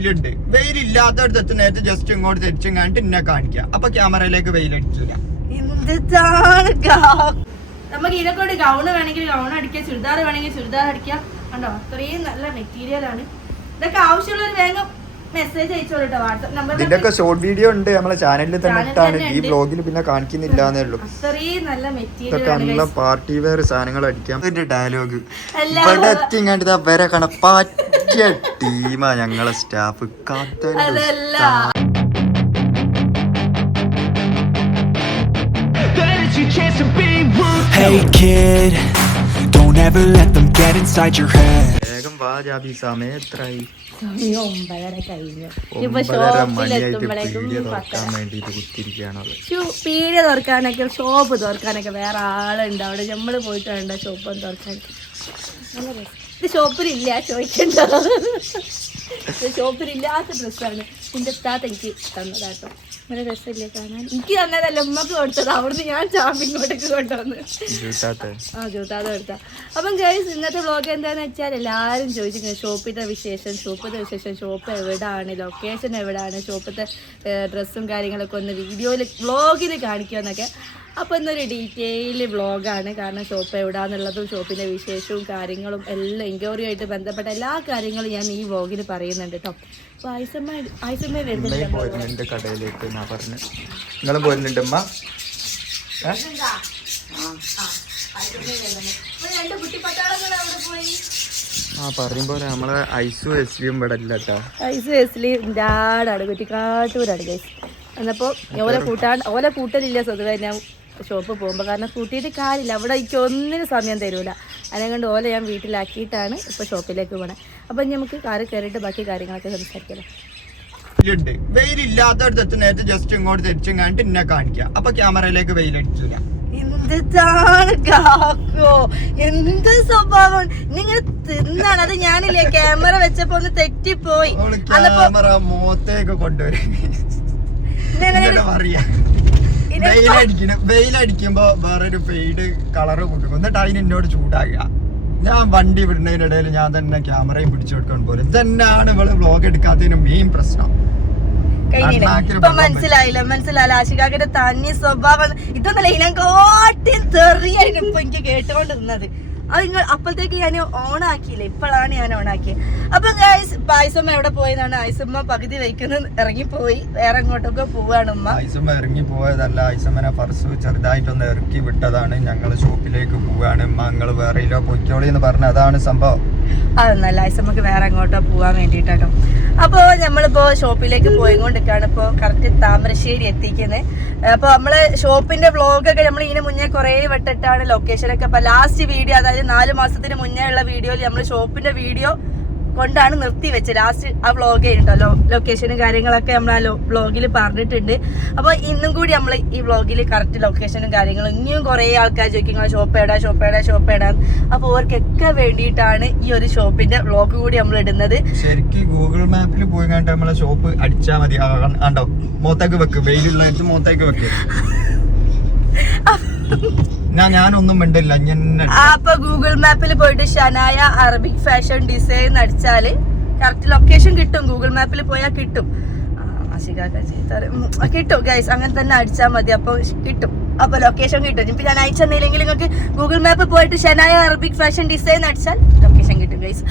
വെയിലുണ്ട്. വെയിലില്ലാത്തടത്ത് നേരത്തെ ജസ്റ്റ് ഇങ്ങോട്ട് തിരിച്ചും കണ്ടിട്ട് ഇന്നെ കാണിക്കുക അപ്പൊ ക്യാമറയിലേക്ക് വെയിലടിച്ചില്ല നമുക്ക് ഇതിനെക്കൊണ്ട് ഗൗണ് വേണമെങ്കിൽ ഗൗൺ അടിക്കാം ചുരിദാർ വേണമെങ്കിൽ ചുരിദാർ അടിക്കാം. കണ്ടോ? അത്രയും നല്ല മെറ്റീരിയൽ ആണ്. ഇതൊക്കെ ആവശ്യമുള്ള ഒരു വേഗം മെസ്സേജ് അയച്ചോളൂ കേട്ടോ വാട്സപ്പ് നമ്പർ ഇതിന്റെയൊക്കെ ഷോർട്ട് വീഡിയോ ഉണ്ട്. നമ്മളെ ചാനലിൽ തന്നെ ഇട്ടാണ്. ഈ ബ്ലോഗിൽ പിന്നെ കാണിക്കുന്നില്ല എന്നേ ഉള്ളൂ. അത്രയും നല്ല മെറ്റീരിയൽ ഇതൊക്കെ നല്ല. പാർട്ടി വെയർ സാധനങ്ങൾ അടിക്കാം. ഇതിന്റെ ഡയലോഗ്. ഇവിടെ എത്തിങ്ങാണ്ട് വരെ കണ. പറ്റിയ ടീമാ ഞങ്ങളെ സ്റ്റാഫ് അതല്ല. Hey kid, don't ever let them get inside your head. വാ ജാബി സമയം എത്രയായി തുറക്കാനൊക്കെ ഷോപ്പ് തുറക്കാനൊക്കെ വേറെ ആളുണ്ട് അവിടെ. നമ്മൾ പോയിട്ട് വേണ്ട ഷോപ്പൊന്നും തുറക്കാൻ. ഇത് ഷോപ്പിലില്ല ചോദിക്കണ്ട. ഷോപ്പിലില്ലാത്ത ഡ്രസ്സാണ്. എന്റെ താത്ത എനിക്ക് തന്നതാട്ടോ. നല്ല രസമില്ലേ കാണാൻ? എനിക്ക് തന്നതല്ല ഉമ്മക്ക് കൊടുത്തത്. അവിടുന്ന് ഞാൻ ചാമ്പിങ്ങോട്ടേക്ക് കൊണ്ടുവന്ന്. ആ ജൂത്താത്ത കൊടുത്ത. അപ്പം ഗൈസ് ഇന്നത്തെ വ്ളോഗ് എന്താണെന്ന് വെച്ചാൽ എല്ലാവരും ചോദിച്ചിരിക്കുന്നത് ഷോപ്പിന്റെ വിശേഷം ഷോപ്പിന്റെ വിശേഷം ഷോപ്പ് എവിടെയാണ് ലൊക്കേഷൻ എവിടെയാണ് ഷോപ്പിന്റെ ഡ്രസ്സും കാര്യങ്ങളൊക്കെ ഒന്ന് വീഡിയോയിൽ വ്ളോഗിൽ കാണിക്കുമെന്നൊക്കെ അപ്പോൾ ഇന്നൊരു ഡീറ്റെയിൽ വ്ളോഗാണ്. കാരണം ഷോപ്പ് എവിടാന്നുള്ളതും ഷോപ്പിന്റെ വിശേഷവും കാര്യങ്ങളും എല്ലാം എൻക്വയറിയുമായിട്ട് ബന്ധപ്പെട്ട എല്ലാ കാര്യങ്ങളും ഞാൻ ഈ വ്ളോഗിൽ പറയുന്നുണ്ട് കേട്ടോ അപ്പോൾ ആയിസമ്മ ആയിസമ്മ വരുന്നുണ്ട്. കടയിലേക്ക് ഞാൻ പറഞ്ഞു. നിങ്ങളും പോരുന്നുണ്ട് പോയി ആ പറയുമ്പോ നമ്മളെ ഐസു എസ് വിയും ഇവിടെ ഇല്ല കേട്ടാ ഐസ് വേസിൽ ഡാടാണ് കുറ്റിക്കാട്ടൂരാണ് ഗൈസ് എന്നപ്പോൾ ഓല കൂട്ടാൻ ഓല കൂട്ടലില്ല സ്വതവേ. ഞാൻ ഷോപ്പ് പോകുമ്പോൾ കാരണം കൂട്ടിയിട്ട് കാര്യമില്ല അവിടെ എനിക്ക് ഒന്നിനും സമയം തരൂല. അതിനെ കൊണ്ട് ഓല ഞാൻ വീട്ടിലാക്കിയിട്ടാണ് ഇപ്പോൾ ഷോപ്പിലേക്ക് പോണത് അപ്പം നമുക്ക് കാറ് കയറിയിട്ട് ബാക്കി കാര്യങ്ങളൊക്കെ സംസാരിക്കാം. വെയിലുണ്ട് വെയിലില്ലാത്തടത്ത് നേരത്തെ ജസ്റ്റ് ഇങ്ങോട്ട് തിരിച്ചും കണ്ടിട്ട് എന്നെ കാണിക്കുക അപ്പൊ ക്യാമറയിലേക്ക് വെയിലടിച്ചില്ല. എന്താണ് കാക്കോ? എന്ത് സ്വഭാവം? നിങ്ങൾ തിന്നാണ്. അത് ഞാനില്ലേ ക്യാമറ വെച്ചപ്പോ ഒന്ന് തെറ്റിപ്പോയി. ക്യാമറ മുഖത്തേക്ക് കൊണ്ടുവരും പറയാ. വെയിലടിക്കണം. വെയിലടിക്കുമ്പോ വേറൊരു ഫെയ്ഡ് കളറ് കൂട്ടും. എന്നിട്ട് അതിന് എന്നോട് ചൂടാകുക. ഞാൻ വണ്ടി വിടുന്നതിനിടയിൽ ഞാൻ തന്നെ ക്യാമറയും പിടിച്ചു കൊടുക്കാൻ പോലെ ഇതന്നെയാണ് ഇവൾ വ്ളോഗ് എടുക്കാത്തതിന് മെയിൻ പ്രശ്നം. ഇപ്പൊ മനസ്സിലായില്ല? മനസ്സിലായില്ല? ആശികാക്കിന്റെ തനി സ്വഭാവം. ഇതൊന്നല്ല ഇതിനെക്കാട്ടി തെറിയായിരുന്നു ഇപ്പൊ എനിക്ക് കേട്ടുകൊണ്ടിരുന്നത്. അത് നിങ്ങൾ അപ്പോഴത്തേക്ക് ഞാൻ ഓൺ ആക്കിയില്ല? ഇപ്പോഴാണ് ഞാൻ ഓൺ ആക്കിയത് അപ്പൊ ഗൈസ് പായസമ്മ എവിടെ പോയതാണ് ഐസമ്മ പകുതി വയ്ക്കുന്ന ഇറങ്ങിപ്പോയി. വേറെ അങ്ങോട്ടൊക്കെ പോവാണ് ഉമ്മ? ഐസമ്മ ഇറങ്ങി പോയതല്ല. ഐസമ്മനെ പർസ് ചെറുതായിട്ടൊന്ന് ഇറക്കി വിട്ടതാണ്. ഞങ്ങൾ ഷോപ്പിലേക്ക് പോവാണ്. ഉമ്മ മങ്ങൾ വേറെയിലോ പൊയ്ക്കോളി എന്ന് പറഞ്ഞ അതാണ് സംഭവം. അതൊന്നല്ല ഐസമ്മക്ക് വേറെ എങ്ങോട്ടോ പോവാൻ വേണ്ടിയിട്ടാണ് അപ്പോൾ നമ്മളിപ്പോ ഷോപ്പിലേക്ക് പോയിക്കൊണ്ടിരിക്കുകയാണ്. ഇപ്പോൾ കറക്റ്റ് താമരശ്ശേരി എത്തിക്കുന്നത് അപ്പോൾ നമ്മൾ ഷോപ്പിന്റെ വ്ളോഗൊക്കെ നമ്മൾ ഇതിന് മുന്നേ കുറേ വട്ടിട്ടാണ് ലൊക്കേഷനൊക്കെ അപ്പോൾ ലാസ്റ്റ് വീഡിയോ അതായത് നാല് മാസത്തിന് മുന്നേ ഉള്ള വീഡിയോയിൽ നമ്മൾ ഷോപ്പിന്റെ വീഡിയോ കൊണ്ടാണ് നിർത്തി വെച്ചത്. ലാസ്റ്റ് ആ വ്ളോഗ് ഉണ്ടല്ലോ ലൊക്കേഷനും കാര്യങ്ങളൊക്കെ നമ്മൾ ആ വ്ളോഗിൽ പറഞ്ഞിട്ടുണ്ട്. അപ്പോൾ ഇന്നും കൂടി നമ്മൾ ഈ വ്ളോഗിൽ കറക്റ്റ് ലൊക്കേഷനും കാര്യങ്ങളും ഇനിയും കുറേ ആൾക്കാർ ചോദിക്കും ഷോപ്പ് എടാ ഷോപ്പ് എടാ ഷോപ്പ് എടാ അപ്പോൾ അവർക്കൊക്കെ വേണ്ടിയിട്ടാണ് ഈ ഒരു ഷോപ്പിന്റെ വ്ളോഗ് കൂടി നമ്മൾ ഇടുന്നത്. ശരിക്കും ഗൂഗിൾ മാപ്പിൽ പോയി കണ്ടിട്ട് നമ്മളെ ഷോപ്പ് അടിച്ചാൽ മതി. കണ്ടോ? മോത്തേക്ക് വെക്ക്. വെയിലുള്ള മോത്തേക്ക് വെക്ക്. ഞാൻ ഞാനൊന്നും മിണ്ടില്ല അപ്പൊ ഗൂഗിൾ മാപ്പിൽ പോയിട്ട് ഷനായ അറബിക് ഫാഷൻ ഡിസൈൻ അടിച്ചാൽ കറക്റ്റ് ലൊക്കേഷൻ കിട്ടും. ഗൂഗിൾ മാപ്പിൽ പോയാൽ കിട്ടും. കിട്ടും ഗൈസ് അങ്ങനെ തന്നെ അടിച്ചാൽ മതി. അപ്പൊ കിട്ടും. അപ്പൊ ലൊക്കേഷൻ കിട്ടും. ഇപ്പൊ ഞാൻ അയച്ചെന്നില്ലെങ്കിൽ നിങ്ങൾക്ക് ഗൂഗിൾ മാപ്പ് പോയിട്ട് ഷെനായ അറബിക് ഫാഷൻ ഡിസൈൻ അടിച്ചാൽ ലൊക്കേഷൻ കിട്ടും ഗൈസ്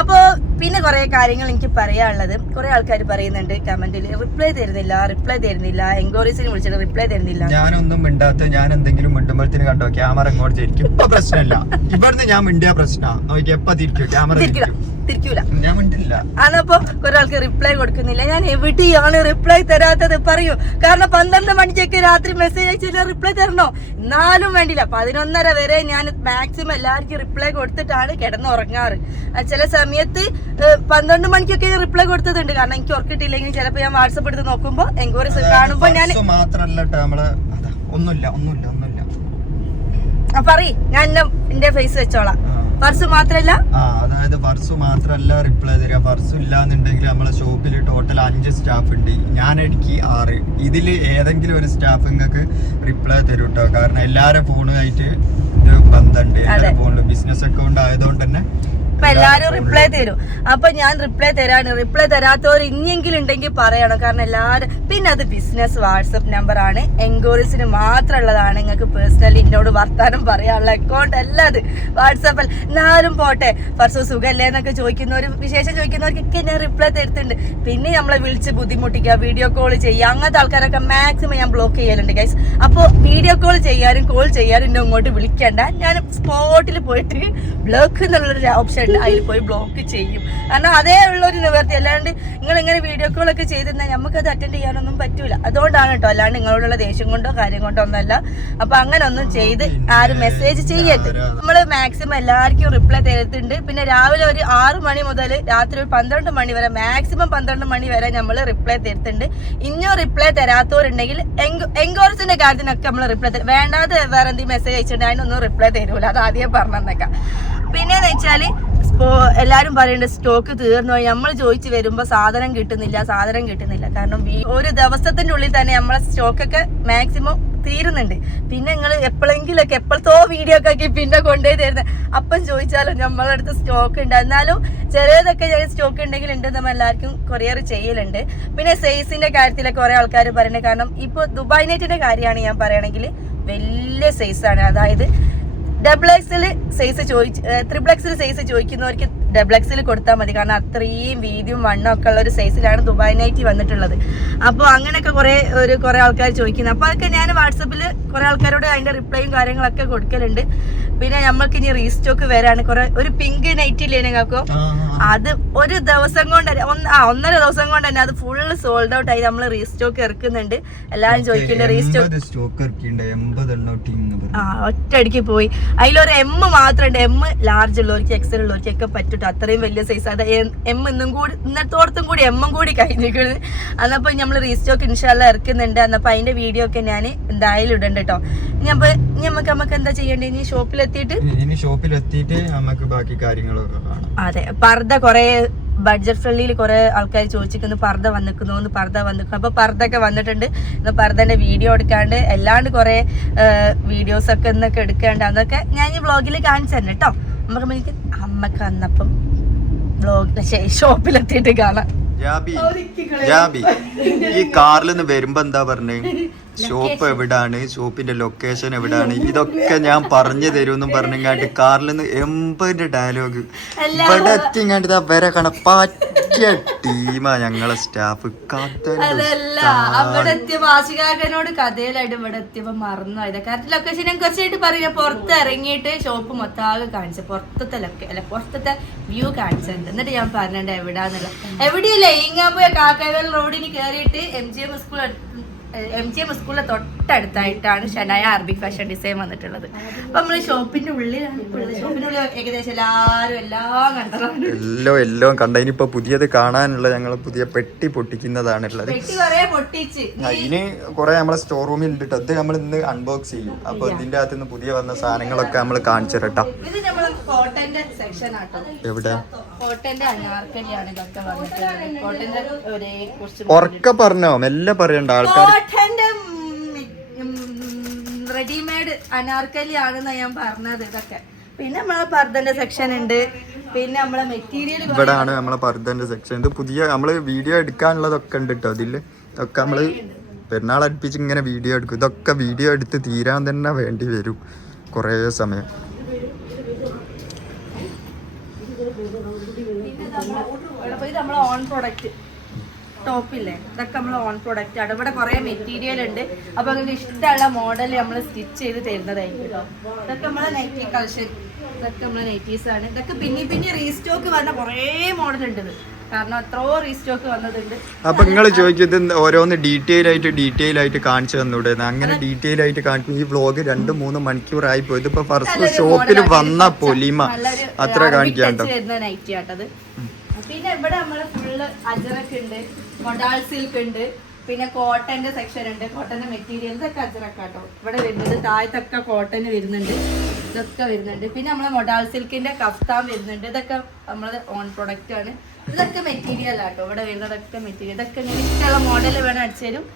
അപ്പോൾ പിന്നെ കുറേ കാര്യങ്ങൾ എനിക്ക് പറയാനുള്ളത്. കുറേ ആൾക്കാർ പറയുന്നുണ്ട് കമന്റിൽ റിപ്ലൈ തരുന്നില്ല റിപ്ലൈ തരുന്നില്ല. എൻക്വയറീസിന് വിളിച്ചിട്ട് റിപ്ലൈ തരുന്നില്ല. ഞാനൊന്നും മിണ്ടാത്ത ഞാൻ എന്തെങ്കിലും മിണ്ടുമ്പോഴത്തേന് കണ്ടോ? ക്യാമറ ഇങ്ങോട്ട് ഇപ്പൊ പ്രശ്നമില്ല. ഇവിടുന്ന് ഞാൻ മിണ്ടിയ പ്രശ്നമാണ് എപ്പോ തിരിക്കും. ക്യാമറ തിരിക്കും. തിരിക്കൂല അന്നപ്പോ ഒരാൾക്ക് റിപ്ലൈ കൊടുക്കുന്നില്ല. ഞാൻ എവിടെയാണ് റിപ്ലൈ തരാത്തത് പറയൂ. കാരണം പന്ത്രണ്ട് മണിക്കൊക്കെ രാത്രി മെസ്സേജ് അയച്ചില്ല റിപ്ലൈ തരണോ? എന്നാലും വേണ്ടില്ല. പതിനൊന്നര വരെ ഞാൻ മാക്സിമം എല്ലാവർക്കും റിപ്ലൈ കൊടുത്തിട്ടാണ് കിടന്നുറങ്ങാറ്. ചില സമയത്ത് പന്ത്രണ്ട് മണിക്കൊക്കെ റിപ്ലൈ കൊടുത്തതുണ്ട്. കാരണം എനിക്ക് ഉറക്കിട്ടില്ലെങ്കിൽ ചിലപ്പോൾ ഞാൻ വാട്സപ്പ് എടുത്ത് നോക്കുമ്പോൾ എൻക്വയറീസ് കാണുമ്പോൾ ഞാൻ പറ ഒന്നുമില്ല ഒന്നുമില്ല ഒന്നുമില്ല. പറയ്. ഞാൻ എന്റെ ഫേസ് വെച്ചോളാം. പർസ് മാത്രല്ല? അതായത് പർസ് മാത്രല്ല റിപ്ലൈ തരിക പർസ് ഇല്ലാന്നുണ്ടെങ്കിൽ നമ്മളെ ഷോപ്പിൽ ടോട്ടൽ അഞ്ച് സ്റ്റാഫ് ഉണ്ട്. ഞാൻ എനിക്ക് ആറ്. ഇതിൽ ഏതെങ്കിലും ഒരു സ്റ്റാഫ് നിങ്ങൾക്ക് റിപ്ലൈ തരും കേട്ടോ കാരണം എല്ലാവരും ഫോണുമായിട്ട് ഇത് ബന്ധമുണ്ട് എല്ലാവരുടെ ഫോണിൽ ബിസിനസ് അക്കൗണ്ട് ആയതുകൊണ്ട് തന്നെ അപ്പൊ എല്ലാരും റിപ്ലൈ തരും. അപ്പൊ ഞാൻ റിപ്ലൈ തരാണ്. റിപ്ലൈ തരാത്തവർ ഇനിയെങ്കിലും ഉണ്ടെങ്കിൽ പറയണം. കാരണം എല്ലാരും പിന്നെ അത് ബിസിനസ് വാട്സപ്പ് നമ്പർ ആണ്. എൻക്വയറീസിന് മാത്രമുള്ളതാണ് നിങ്ങൾക്ക് പേഴ്സണലി എന്നോട് വർത്താനം പറയാനുള്ള അക്കൗണ്ട് അല്ല അത്. വാട്സപ്പിൽ എന്നാലും പോട്ടെ. ഫർസു സുഖല്ലേ എന്നൊക്കെ ചോദിക്കുന്നവർ വിശേഷം ചോദിക്കുന്നവർക്കൊക്കെ ഞാൻ റിപ്ലൈ തരുത്തുണ്ട് പിന്നെ നമ്മളെ വിളിച്ച് ബുദ്ധിമുട്ടിക്കുക വീഡിയോ കോൾ ചെയ്യുക അങ്ങനത്തെ ആൾക്കാരൊക്കെ മാക്സിമം ഞാൻ ബ്ലോക്ക് ചെയ്യലുണ്ട് ഗൈസ് അപ്പോൾ വീഡിയോ കോൾ ചെയ്യാനും കോൾ ചെയ്യാനും എന്നെ അങ്ങോട്ട് വിളിക്കണ്ട. ഞാൻ സ്പോട്ടിൽ പോയിട്ട് ബ്ലോക്ക് എന്നുള്ളൊരു ഓപ്ഷൻ ഉണ്ട് അതിൽ പോയി ബ്ലോക്ക് ചെയ്യും. കാരണം അതേ ഉള്ള ഒരു നിവർത്തി. അല്ലാണ്ട് നിങ്ങൾ ഇങ്ങനെ വീഡിയോ കോൾ ഒക്കെ ചെയ്തിരുന്നാൽ നമുക്കത് അറ്റൻഡ് ചെയ്യാനൊന്നും പറ്റൂല. അതുകൊണ്ടാണ് കേട്ടോ അല്ലാണ്ട് നിങ്ങളോടുള്ള ദേഷ്യം കൊണ്ടോ കാര്യം കൊണ്ടോ ഒന്നല്ല അപ്പൊ അങ്ങനെ ഒന്നും ചെയ്ത് ആരും മെസ്സേജ് ചെയ്യരുത്. നമ്മൾ മാക്സിമം എല്ലാവർക്കും റിപ്ലൈ തരുന്നുണ്ട്. പിന്നെ രാവിലെ ഒരു ആറ് മണി മുതൽ രാത്രി ഒരു പന്ത്രണ്ട് മണി വരെ മാക്സിമം പന്ത്രണ്ട് മണി വരെ നമ്മൾ റിപ്ലൈ തരുന്നുണ്ട്. ഇനിയും റിപ്ലൈ തരാത്തവരുണ്ടെങ്കിൽ എൻകോറേജിന്റെ കാര്യത്തിനൊക്കെ നമ്മൾ റിപ്ലൈ തരും. വേണ്ടാതെ വേറെ എന്തെങ്കിലും മെസ്സേജ് അയച്ചിട്ടുണ്ടെങ്കിൽ അതിനൊന്നും റിപ്ലൈ തരൂല. അത് ആദ്യം പറഞ്ഞേക്കാം പിന്നെന്ന് വെച്ചാൽ സ്പോ എല്ലാരും പറയുന്നത് സ്റ്റോക്ക് തീർന്നു നമ്മൾ ചോദിച്ചു വരുമ്പോ സാധനം കിട്ടുന്നില്ല സാധനം കിട്ടുന്നില്ല. കാരണം ഒരു ദിവസത്തിന്റെ ഉള്ളിൽ തന്നെ നമ്മളെ സ്റ്റോക്കൊക്കെ മാക്സിമം തീരുന്നുണ്ട്. പിന്നെ നിങ്ങൾ എപ്പോഴെങ്കിലൊക്കെ എപ്പോഴത്തോ വീഡിയോ ഒക്കെ ആക്കി പിന്നെ കൊണ്ടുപോയി തരുന്നത് അപ്പം ചോദിച്ചാലും നമ്മളെ അടുത്ത് സ്റ്റോക്ക് ഉണ്ട്. എന്നാലും ചെറിയതൊക്കെ ഞാൻ സ്റ്റോക്ക് ഉണ്ടെങ്കിൽ ഉണ്ട് നമ്മൾ എല്ലാവർക്കും കൊറിയർ ചെയ്യലുണ്ട്. പിന്നെ സൈസിന്റെ കാര്യത്തിൽ കുറെ ആൾക്കാർ പറയുന്നത് കാരണം ഇപ്പോൾ ദുബായ് നെറ്റിന്റെ കാര്യമാണ് ഞാൻ പറയുകയാണെങ്കിൽ വലിയ സൈസാണ് അതായത് ഡബിൾ എക്സിൽ സൈസ് ചോദിച്ച് ത്രിബിൾ എക്സിൽ സൈസ് ചോദിക്കുന്നവർക്ക് ഡബിൾ എക്സിൽ കൊടുത്താൽ മതി. കാരണം അത്രയും വീതിയും വണ്ണം ഒക്കെ ഉള്ള ഒരു സൈസിലാണ് ദുബായ് നൈറ്റി വന്നിട്ടുള്ളത്. അപ്പോൾ അങ്ങനെയൊക്കെ കുറേ ഒരു കുറേ ആൾക്കാർ ചോദിക്കുന്നത് അപ്പോൾ അതൊക്കെ ഞാൻ വാട്സപ്പിൽ കുറേ ആൾക്കാരോട് അതിന്റെ റിപ്ലൈയും കാര്യങ്ങളൊക്കെ കൊടുക്കലുണ്ട്. പിന്നെ നമ്മൾക്ക് ഇനി റീസ്റ്റോക്ക് വരാണ്. കുറേ ഒരു പിങ്ക് നൈറ്റ് ഇല്ലേ ഞങ്ങൾക്ക് അത് ഒരു ദിവസം കൊണ്ട് ആ ഒന്നര ദിവസം കൊണ്ട് തന്നെ അത് ഫുൾ സോൾഡ് ഔട്ട് ആയി നമ്മൾ റീസ്റ്റോക്ക് ഇറക്കുന്നുണ്ട്. എല്ലാവരും ചോദിക്കുന്നുണ്ട് റീസ്റ്റോക്ക് ആ ഒറ്റയടിക്ക് പോയി. അതിലൊരു എം മാത്രമുണ്ട് എം ലാർജ് ഉള്ളവർക്ക് എക്സൽ ഉള്ളവർക്ക് ഒക്കെ പറ്റൂട്ടോ അത്രയും വലിയ സൈസ് അത് എം ഇന്നും കൂടി ഇന്നത്തോടത്തും കൂടി എമ്മും കൂടി കഴിഞ്ഞിരിക്കുന്നത് അന്നപ്പോ നമ്മൾ റീസ്റ്റോക്ക് ഇൻഷാല്ല ഇറക്കുന്നുണ്ട്. അന്നപ്പോ അതിന്റെ വീഡിയോ ഒക്കെ ഞാൻ എന്തായാലും ഇടണ്ട് കേട്ടോ. ഇനി അപ്പോൾ നമുക്ക് നമുക്ക് എന്താ ചെയ്യേണ്ടത്? ഇനി ഷോപ്പിലെത്തിയിട്ട്? ഇനി ഷോപ്പിലെത്തിയിട്ട് നമുക്ക് ബാക്കി കാര്യങ്ങളൊക്കെ കാണാം. അതെ പർദ്ദ കുറേ ബഡ്ജറ്റ് ഫ്രണ്ട്ലിയിൽ കുറെ ആൾക്കാർ ചോദിച്ചിരിക്കുന്നു പർദ്ദ വന്നിക്കുന്നു എന്ന് പർദ്ദ വന്നിരിക്കുന്നു. അപ്പൊ പർദ്ദ ഒക്കെ വന്നിട്ടുണ്ട്. ഇന്ന് പർദ്ദന്റെ വീഡിയോ എടുക്കാണ്ട് അല്ലാണ്ട് കുറെ വീഡിയോസ് ഒക്കെ ഇന്നൊക്കെ എടുക്കാണ്ട് അതൊക്കെ ഞാൻ ഈ വ്ളോഗിൽ കാണിച്ചു തന്നെ കേട്ടോ. നമുക്ക് എനിക്ക് അമ്മയ്ക്ക് വന്നപ്പം വ്ളോഗ് ഷോപ്പിലെത്തിയിട്ട് കാണാം. ജാബി. ജാബി ഈ കാറിൽ നിന്ന് വരുമ്പോ എന്താ പറഞ്ഞേ? ഷോപ്പ് എവിടാണ്? ഷോപ്പിന്റെ ലൊക്കേഷൻ എവിടാണ്? ഇതൊക്കെ ഞാൻ പറഞ്ഞു തരുമെന്നും പറഞ്ഞങ്ങാണ്ട് കാറിൽ നിന്ന് എൺപതിന്റെ ഡയലോഗ് ഇവിടെ എത്തിങ്ങാണ്ട് ഇതാ വരെ കണ. പറ്റിയ ടീമാ ഞങ്ങളെ സ്റ്റാഫ് അതല്ല അവിടെ എത്തിയ വാശികാരനോട് കഥയിലായിട്ട് ഇവിടെ എത്തിയപ്പോ മറന്നു കാരണം ലൊക്കേഷൻ ഞാൻ കുറച്ചായിട്ട് പറയുക പുറത്ത് ഇറങ്ങിയിട്ട് ഷോപ്പ് മൊത്താകെ കാണിച്ചു. പുറത്തത്തെ ലൊക്കെ അല്ല പുറത്തത്തെ വ്യൂ കാണിച്ചിട്ടുണ്ട് എന്നിട്ട് ഞാൻ പറഞ്ഞിട്ടുണ്ട് എവിടാന്നുള്ള എവിടെയല്ല? പോയ കാക്കവൽ റോഡിന് കയറിയിട്ട് M G M school M G M സ്കൂളിലെ തൊട്ടടുത്തായിട്ടാണ് ഷനായ അറബിക് ഫാഷൻ ഡിസൈൻ വന്നിട്ടുള്ളത്. അപ്പൊ നമ്മൾ ഷോപ്പിന്റെ ഉള്ളിലാണ് ഷോപ്പിന്റെ ഉള്ളിൽ ഏകദേശം എല്ലാവരും എല്ലാം കണ്ടതാണ് എല്ലാം എല്ലാം കണ്ട. ഇനിയിപ്പോ പുതിയത് കാണാനുള്ള ഞങ്ങൾ പുതിയ പെട്ടി കൊറേ പൊട്ടിച്ച്. അതിന് കുറെ നമ്മളെ സ്റ്റോർ റൂമിൽ ഉണ്ട്. ഇത് നമ്മൾ ഇന്ന് അൺബോക്സ് ചെയ്യും. അപ്പൊ ഇതിന്റെ അകത്ത് നിന്ന് പുതിയ വന്ന സാധനങ്ങളൊക്കെ നമ്മൾ കാണിച്ചു ആട്ടോ. എവിടെ? ഉറക്കെ പറഞ്ഞോ? മെല്ലെ പറയണ്ട ആൾക്കാർ റെഡിമെയ്ഡ് അനാർക്കലി ആണെന്നാണ് ഞാൻ പറഞ്ഞത് ഇതൊക്കെ. പിന്നെ നമ്മളെ പർദ്ദന്റെ സെക്ഷൻ ഉണ്ട്. പിന്നെ നമ്മളെ മെറ്റീരിയൽ ഇവിടാണ് നമ്മളെ പർദ്ദന്റെ സെക്ഷൻ ഇത് പുതിയ നമ്മൾ വീഡിയോ എടുക്കാനുള്ളതൊക്കെ ഉണ്ട് കേട്ടോ ഇതിൽ ഒക്കെ നമ്മൾ പെരുന്നാൾ അടുപ്പിച്ച് ഇങ്ങനെ വീഡിയോ എടുക്കും. ഇതൊക്കെ വീഡിയോ എടുത്ത് തീരാൻ തന്നെ വേണ്ടി വരും കുറേ സമയം. ഓൺ പ്രൊഡക്റ്റ് ടോപ്പില്ലേ ഇതൊക്കെ നമ്മൾ ഓൺ പ്രൊഡക്റ്റ് ആണ്. ഇവിടെ കുറെ മെറ്റീരിയൽ ഉണ്ട്. അപ്പൊ നിങ്ങൾക്ക് ഇഷ്ടമുള്ള മോഡൽ നമ്മൾ സ്റ്റിച്ച് ചെയ്ത് തരുന്നതായിരിക്കും കേട്ടോ ഇതൊക്കെ നമ്മളെ നൈറ്റി കളക്ഷൻ ഇതൊക്കെ നമ്മളെ നൈറ്റീസ് ആണ്. ഇതൊക്കെ പിന്നെ പിന്നെ റീസ്റ്റോക്ക് വന്ന കുറേ മോഡൽ ഉണ്ട് കാരണം എത്രയോ റീസ്റ്റോക്ക് വന്നതുണ്ട്. അപ്പൊ നിങ്ങൾ ചോദിച്ചത് ഓരോന്ന് ഡീറ്റെയിൽ ആയിട്ട് ഡീറ്റെയിൽ ആയിട്ട് കാണിച്ചു തന്നൂടെ? അങ്ങനെ ഡീറ്റെയിൽ ആയിട്ട് കാണിച്ചു ഈ വ്ലോഗ് രണ്ട് മൂന്ന് മണിക്കൂർ ആയി പോയി. ഇതിപ്പോ ഫസ്റ്റ് ഷോപ്പിൽ വന്ന പൊലിമ. അത്ര കാണിക്കാണ്ടോ? നൈറ്റി ആട്ടത്. പിന്നെ ഇവിടെ നമ്മൾ ഫുള്ള് അജറക്ക് ഉണ്ട് മൊഡാൾ സിൽക്ക് ഉണ്ട് പിന്നെ കോട്ടന്റെ സെക്ഷൻ ഉണ്ട് കോട്ടന്റെ മെറ്റീരിയൽ ഇതൊക്കെ അജറക്കാട്ടോ. ഇവിടെ വരുന്നത് താഴത്തൊക്കെ കോട്ടന് വരുന്നുണ്ട് ഇതൊക്കെ വരുന്നുണ്ട്. പിന്നെ നമ്മളെ മൊഡാൾ സിൽക്കിന്റെ കഫ്താൻ വരുന്നുണ്ട്. ഇതൊക്കെ നമ്മളെ ഓൺ പ്രൊഡക്റ്റ് ആണ്. ഇതൊക്കെ മെറ്റീരിയൽ ആട്ടോ. ഇവിടെ വരുന്നതൊക്കെ മെറ്റീരിയൽ ഇതൊക്കെ ഇഷ്ടമുള്ള മോഡൽ വേണം അടിച്ചു തരും.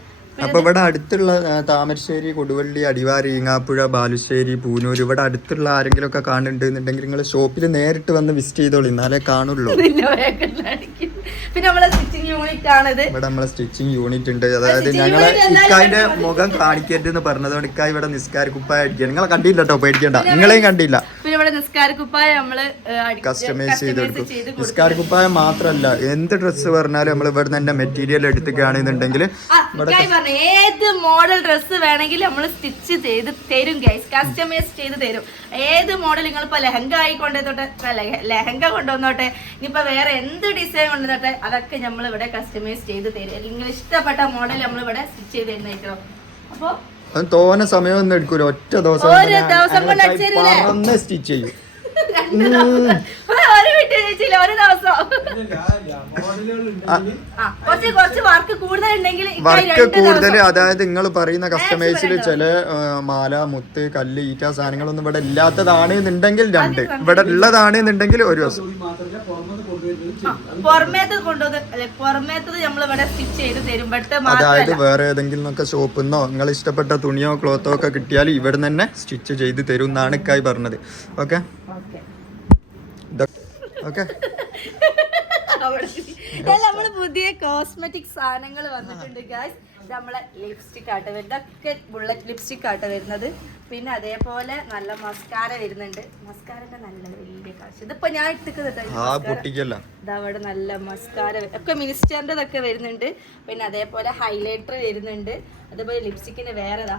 അപ്പൊ ഇവിടെ അടുത്തുള്ള താമരശ്ശേരി കൊടുവള്ളി അടിവാരി ഈങ്ങാപ്പുഴ ബാലുശ്ശേരി പൂനൂർ ഇവിടെ അടുത്തുള്ള ആരെങ്കിലും ഒക്കെ കാണുന്നുണ്ടെന്നുണ്ടെങ്കിൽ നിങ്ങൾ ഷോപ്പിൽ നേരിട്ട് വന്ന് വിസിറ്റ് ചെയ്തോളൂ. എന്നാലേ കാണുള്ളൂ. പിന്നെ നമ്മളെ സ്റ്റിച്ചിങ് യൂണിറ്റ് ആണിത്. ഇവിടെ നമ്മളെ സ്റ്റിച്ചിങ് യൂണിറ്റ് ഉണ്ട്. അതായത് ഞങ്ങൾ ഞങ്ങളെ ഇക്കായിന്റെ മുഖം കാണിക്കരുത് എന്ന് പറഞ്ഞതുകൊണ്ട് ഇക്കായി ഇവിടെ നിസ്കാര കുപ്പായ അടിക്കുക നിങ്ങളെ കണ്ടില്ല കേട്ടോ പേടിക്കണ്ട. നിങ്ങളെയും കണ്ടില്ല. പിന്നെ ഇവിടെ നിസ്കാര കുപ്പായ നമ്മൾ കസ്റ്റമൈസ് ചെയ്ത് കൊടുക്കും. നിസ്കാര കുപ്പായ മാത്രമല്ല എന്ത് ഡ്രസ്സ് പറഞ്ഞാലും നമ്മൾ ഇവിടെ തന്നെ മെറ്റീരിയൽ എടുത്തുകയാണെന്നുണ്ടെങ്കിൽ ഏത് മോഡൽ ഡ്രസ്സ് വേണമെങ്കിലും നമ്മൾ സ്റ്റിച്ച് ചെയ്ത് തരും ഗൈസ് കസ്റ്റമൈസ് ചെയ്ത് തരും. ഏത് മോഡൽ നിങ്ങളിപ്പോ ലെഹങ്ക ആയി കൊണ്ടുവന്നോട്ടെ ലെഹങ്ക കൊണ്ടുവന്നോട്ടെ ഇനിയിപ്പോ വേറെ എന്ത് ഡിസൈൻ കൊണ്ടുവന്നോട്ടെ അതൊക്കെ നമ്മൾ ഇവിടെ കസ്റ്റമൈസ് ചെയ്ത് തരും. അല്ലെങ്കിൽ ഇഷ്ടപ്പെട്ട മോഡൽ നമ്മൾ ഇവിടെ സ്റ്റിച്ച് ചെയ്ത് തരുന്നേക്കോ അപ്പൊ അത് തോനെ സമയമൊന്നും എടുക്കൂല. ഒറ്റ ദിവസം? സ്റ്റിച്ച് ചെയ്യും. വിട്ട് ചേച്ചിയില്ല ഒരു ദിവസം. കുറച്ച് കുറച്ച് വർക്ക് കൂടുതൽ ഉണ്ടെങ്കിൽ വർക്ക് കൂടുതൽ അതായത് നിങ്ങൾ പറയുന്ന കസ്റ്റമേഴ്സിൽ ചില മാല മുത്ത് കല്ല് ഈറ്റ സാധനങ്ങളൊന്നും ഇവിടെ ഇല്ലാത്തതാണ് എന്നുണ്ടെങ്കിൽ രണ്ട്. ഇവിടെ ഉള്ളതാണ് എന്നുണ്ടെങ്കിൽ ഒരു ദിവസം. പുറമേത്ത് കൊണ്ടുവന്ന് അല്ലെ പുറമേത്തത് നമ്മൾ ഇവിടെ സ്റ്റിച്ച് ചെയ്ത് തരും ഇവിടുത്തെ അതായത് വേറെ ഏതെങ്കിലും ഒക്കെ ഷോപ്പിൽ നിന്നോ നിങ്ങൾ ഇഷ്ടപ്പെട്ട തുണിയോ ക്ലോത്തോ ഒക്കെ കിട്ടിയാൽ ഇവിടെ തന്നെ സ്റ്റിച്ച് ചെയ്ത് തരും എന്നാണ് ഇക്കായി പറഞ്ഞത്. ഓക്കെ ഓക്കെ നമ്മൾ പുതിയ കോസ്മെറ്റിക് സാധനങ്ങൾ വന്നിട്ടുണ്ട് ഗായ്സ് നമ്മളെ ലിപ്സ്റ്റിക് ആട്ട് വരുന്നത്. ഒക്കെ ബുള്ളറ്റ് ലിപ്സ്റ്റിക് ആട്ട് വരുന്നത്. പിന്നെ അതേപോലെ നല്ല മസ്കാര വരുന്നുണ്ട്. മസ്കാരന്റെ നല്ല വലിയ കാശ് ഇതിപ്പോ ഞാൻ എടുത്തിട്ട് ഇതവിടെ നല്ല മസ്കാര ഒക്കെ മിനിസ്റ്ററിന്റെതൊക്കെ വരുന്നുണ്ട്. പിന്നെ അതേപോലെ ഹൈലൈറ്റർ വരുന്നുണ്ട്. അതേപോലെ ലിപ്സ്റ്റിക്കിന് വേറെതാ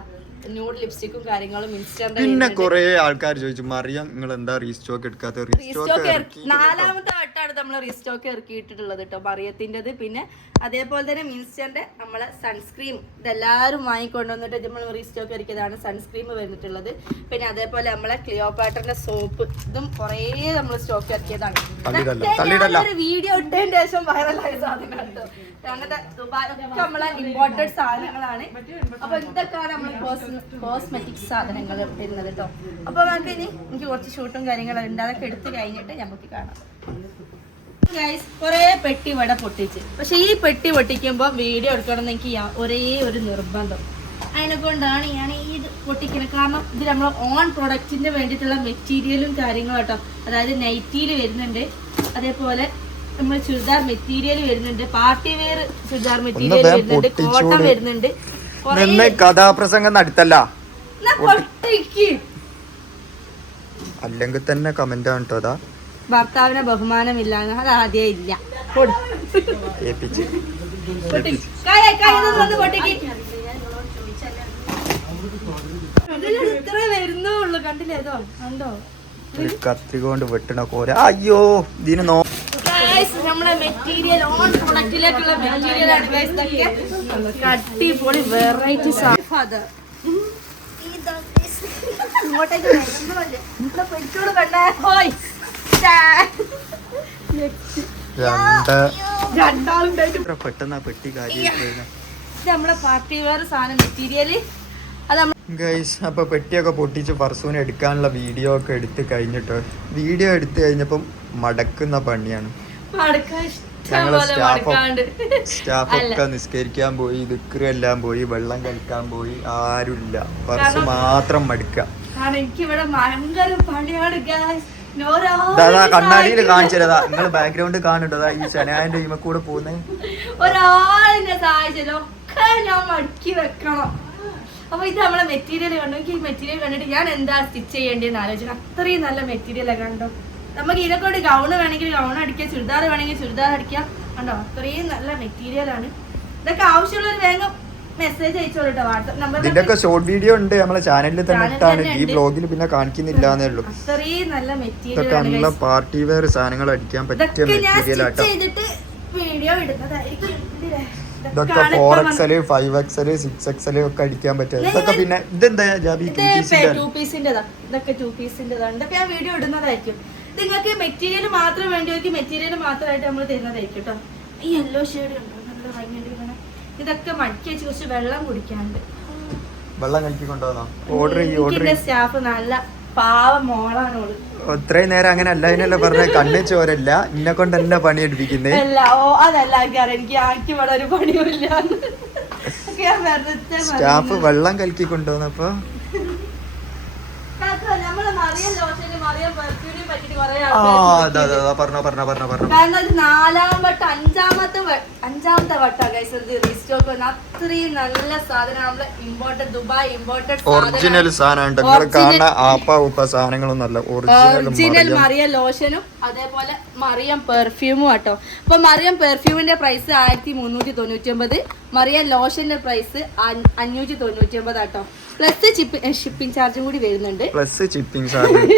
ന്യൂഡ് ലിപ്സ്റ്റിക്കും കാര്യങ്ങളും മിനിസ്റ്ററിന്റെ പിന്നെ കുറെ ആൾക്കാർ ചോദിച്ചു മറിയാം നിങ്ങൾ എന്താ റീസ്റ്റോക്ക് എടുക്കാത്ത റീസ്റ്റോക്ക് നാലാമത്തെ വട്ടാണ് നമ്മൾ റീസ്റ്റോക്ക് ഇറക്കിയിട്ടുള്ളത് കേട്ടോ മറിയത്തിന്റെത്. പിന്നെ അതേപോലെ തന്നെ മിൻസ്റ്ററിന്റെ നമ്മളെ സൺസ്ക്രീം ഇതെല്ലാവരും വാങ്ങിക്കൊണ്ടുവന്നിട്ട് നമ്മൾ റീസ്റ്റോക്ക് ഇറക്കിയതാണ് സൺസ്ക്രീം വന്നിട്ടുള്ളത്. പിന്നെ അതേപോലെ നമ്മളെ ക്ലിയോപാട്ടറിന്റെ സോപ്പ് ഇതും കുറേ നമ്മൾ സ്റ്റോക്ക് ഇറക്കിയതാണ്. ഒരു. വീഡിയോ ഇട്ടതിന് ശേഷം വൈറലായ സാധനം കേട്ടോ അങ്ങനത്തെ ദുബായ് ഒക്കെ നമ്മളെ ഇമ്പോർട്ടഡ് സാധനങ്ങളാണ്. അപ്പൊ ഇതൊക്കെയാണ് നമ്മൾ കോസ്മെറ്റിക് സാധനങ്ങൾ വരുന്നത് കേട്ടോ. അപ്പൊ നമുക്ക് ഇനി എനിക്ക് കുറച്ച് ഷൂട്ടും കാര്യങ്ങളും ഉണ്ട്. അതൊക്കെ എടുത്ത് കഴിഞ്ഞിട്ട് നമുക്ക് കാണാം. ഗൈസ് കുറേ പെട്ടി ഇവിടെ പൊട്ടിച്ച്. പക്ഷെ ഈ പെട്ടി പൊട്ടിക്കുമ്പോൾ വീഡിയോ എടുക്കണം എനിക്ക് ഒരേ ഒരു നിർബന്ധം. അതിനെ കൊണ്ടാണ് ഞാൻ ഈ ഇത് പൊട്ടിക്കുന്നത് കാരണം ഇത് നമ്മൾ ഓൺ പ്രൊഡക്റ്റിന് വേണ്ടിയിട്ടുള്ള മെറ്റീരിയലും കാര്യങ്ങളും കേട്ടോ. അതായത് നൈറ്റിയിൽ വരുന്നുണ്ട്. അതേപോലെ നമ്മൾ ചുരിദാർ മെറ്റീരിയൽ വരുന്നുണ്ട്. പാർട്ടി വെയർ ചുരിദാർ മെറ്റീരിയൽ വരുന്നുണ്ട്. കോട്ടൺ വരുന്നുണ്ട്. നിന്ന് കഥാപ്രസംഗം നടത്തല്ല. അല്ലെങ്കിൽ തന്നെ കമന്റ് ആണ് കേട്ടോ ഭർത്താവിനെ ബഹുമാനമില്ല അത് ആദ്യമേ ഇല്ല. ഇത്ര വരുന്നുള്ളൂ. കണ്ടില്ലേ? കണ്ടോ? കത്തി കൊണ്ട് വെട്ടണ കോര. അയ്യോ ഇതിന് നോ Guys, നമ്മുടെ മെറ്റീരിയൽ ഓൺ പ്രൊഡക്റ്റിലേക്കുള്ള മെറ്റീരിയൽ ആണ് guys. ഇതൊക്കെ അടിപൊളി വെറൈറ്റി ഫാദർ ഇങ്ങോട്ടേക്ക് വരുന്നില്ല. ഇവിടെ പെട്ടോട് കണ്ടേ ഹോയ്. ടാ. രണ്ട് രണ്ടാളുണ്ടായിട്ട് ഇത്ര പെട്ടെന്ന് പെട്ടി കാര്യം ഇത് നമ്മളെ പാർട്ടി വേറെ സാധനം മെറ്റീരിയൽ അത് നമ്മൾ ഗൈസ് അപ്പൊ പെട്ടിയൊക്കെ പൊട്ടിച്ച് ഫർസൂന് എടുക്കാനുള്ള വീഡിയോ ഒക്കെ എടുത്ത് കഴിഞ്ഞിട്ട് വീഡിയോ എടുത്തു കഴിഞ്ഞപ്പം മടക്കുന്ന പണിയാണ്. ഞങ്ങളെ പോലെ സ്റ്റാഫ് സ്റ്റാഫ് ഒക്കെ നിസ്കരിക്കാൻ പോയി ദിക്റ് എല്ലാം പോയി വെള്ളം കളിക്കാൻ പോയി ആരുമില്ല. ഫർസ് മാത്രം മടുക്ക. ദാദാ കണ്ണാടിയിൽ കാണിച്ചതാ നിങ്ങൾ ബാക്ക്ഗ്രൗണ്ട് കാണണ്ടതാ ഈ ശനായന്റെ ഇമ കൂടെ പോകുന്നേ. ഒരാളിന്റെ സഹായിച്ചല്ലോ ഒക്കെ ഞാൻ മടക്കി വെക്കണം. അപ്പൊ ഇത് നമ്മളെ മെറ്റീരിയൽ കണ്ടു? എനിക്ക് ഈ മെറ്റീരിയൽ കണ്ടിട്ട് ഞാൻ എന്താ സ്റ്റിച്ച് ചെയ്യേണ്ടതെന്ന് ആലോചിക്കണം. അത്രയും നല്ല മെറ്റീരിയൽ കണ്ടോ? നമുക്ക് ഇതൊക്കെ ഒരു ഗൗണ് വേണമെങ്കിൽ ഗൗൺ അടിക്കുക ചുരിദാർ വേണമെങ്കിൽ ചുരിദാർ അടിക്കാം. കണ്ടോ? അത്രയും നല്ല മെറ്റീരിയൽ ആണ്. ഇതൊക്കെ ആവശ്യമുള്ളവർ വേഗം മെസ്സേജ് അയച്ചോളൂ കേട്ടോ വാട്സപ്പ് നമ്പർ ഇതിന്റെ ഷോർട്ട് വീഡിയോ ഉണ്ട്. നമ്മളെ ചാനലിൽ തന്നെ ഇട്ടാണ് ഈ ബ്ലോഗിൽ പിന്നെ കാണിക്കുന്നില്ല എന്നേ ഉള്ളൂ. അത്രയും നല്ല മെറ്റീരിയൽ ഇതൊക്കെ ആണ് നല്ല. പാർട്ടി വെയർ സാധനങ്ങൾ അടിക്കാൻ പറ്റിയ മെറ്റീരിയൽ ആട്ടോ. ചെയ്തിട്ട് വീഡിയോ ഇടുന്നതായിരിക്കും. ഇതൊക്കെ four XL five XL six XL ഒക്കെ അടിക്കാൻ ഇതൊക്കെ പിന്നെ ഇതെന്താ? ജാബി ടു പീസിന്റെ ഇതൊക്കെ ടു പീസിന്റെതാണ് ഇതൊക്കെ ഞാൻ വീഡിയോ ഇടുന്നതായിരിക്കും. നിങ്ങൾക്ക് മെറ്റീരിയൽ മാത്രം വേണ്ടിയവർക്ക് മെറ്റീരിയൽ മാത്രമായിട്ട് നമ്മൾ തരുന്നതായിരിക്കും കേട്ടോ ഈ യെല്ലോ ഷെയ്ഡ് ഉണ്ടോ നല്ല ഭംഗിയുണ്ട് ഇതൊക്കെ മടക്കി വെച്ച് കുറച്ച് വെള്ളം കുടിക്കാനുണ്ട്. വെള്ളം ഓർഡർ സ്റ്റാഫ് നല്ല പാവ മോളാണോൾ ഇത്രയും നേരം അങ്ങനെ അല്ല അതിനല്ല പറഞ്ഞ? കണ്ണ് ചോരല്ല എന്നെ കൊണ്ട് തന്നെ പണി എടുപ്പിക്കുന്നേ അല്ല ഓ അതല്ല എനിക്ക് ആക്കി ഇവിടെ ഒരു പണിയുമില്ല സ്റ്റാഫ് വെള്ളം കലക്കി കൊണ്ടുവന്നപ്പോ? കാക്ക, നമ്മൾ മറിയം ലോഷന് മറിയം പെർഫ്യൂമിനെ പറഞ്ഞോ പറഞ്ഞോ പറഞ്ഞോ പറഞ്ഞോ. കാരണം ഇത് നാലാം വട്ടം അഞ്ചാമത്തെ അഞ്ചാമത്തെ വട്ടം ഗൈസ് ഇത് റീസ്റ്റോക്ക് വന്ന അത്രയും നല്ല സാധനം. നമ്മളെ ഇമ്പോർട്ടഡ് ദുബായ് ഇമ്പോർട്ടഡ് ഒറിജിനൽ സാധനം ആപ്പ ഉപ്പ സാധനങ്ങളൊന്നും അല്ല ഒറിജിനൽ മറിയ. ലോഷനും അതേപോലെ മറിയം പെർഫ്യൂമും ആട്ടോ. അപ്പൊ മറിയം പെർഫ്യൂമിന്റെ പ്രൈസ് ആയിരത്തി മുന്നൂറ്റി തൊണ്ണൂറ്റി ഒമ്പത് മറിയം ലോഷന്റെ പ്രൈസ് അഞ്ഞൂറ്റി തൊണ്ണൂറ്റി ഒമ്പത് ആട്ടോ പ്ലസ് ഷിപ്പിംഗ് ചാർജും കൂടി വരുന്നുണ്ട്. പ്ലസ് ഷിപ്പിംഗ് സാധനം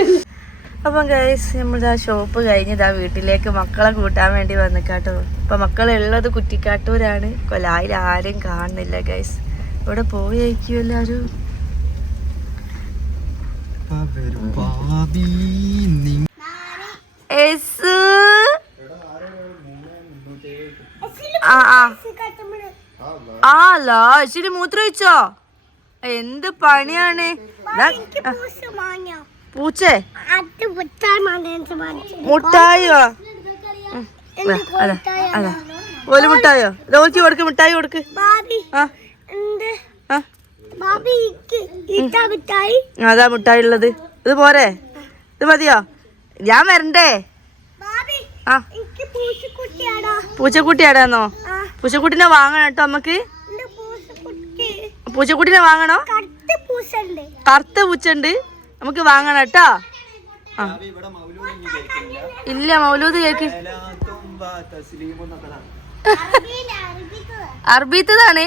അപ്പം ഗൈസ് നമ്മളിതാ ഷോപ്പ് കഴിഞ്ഞ് ഇതാ വീട്ടിലേക്ക് മക്കളെ കൂട്ടാൻ വേണ്ടി വന്നിക്കാട്ടോ. അപ്പൊ മക്കളുള്ളത് കുറ്റിക്കാട്ടൂരാണ്. കൊലായിൽ ആരും കാണുന്നില്ല ഗൈസ് ഇവിടെ പോയിരിക്കും എല്ലാരും എസ് ആ ആ. ആ മൂത്രം വെച്ചോ എന്ത് പണിയാണ്? പൂച്ചേ? മുട്ടായിയോ? അതെ അതെ. ഓൽ മുട്ടായോ? നോക്കി കൊടുക്ക് മുട്ടായി കൊടുക്ക്. അതാ മുട്ടായി. ഉള്ളത് ഇത് പോരെ. ഇത് മതിയോ? ഞാൻ വരണ്ടേ? ആ. പൂച്ചക്കുട്ടിയാടാന്നോ? പൂച്ചക്കുട്ടിനെ വാങ്ങണം കേട്ടോ നമുക്ക് പൂച്ചക്കുട്ടിനെ വാങ്ങണോ? കറുത്ത പൂച്ച ഉണ്ട് നമുക്ക് വാങ്ങണം കേട്ടോ. ആ. ഇല്ല മൗലൂദ് കേക്ക് അർബീത്തതാണ്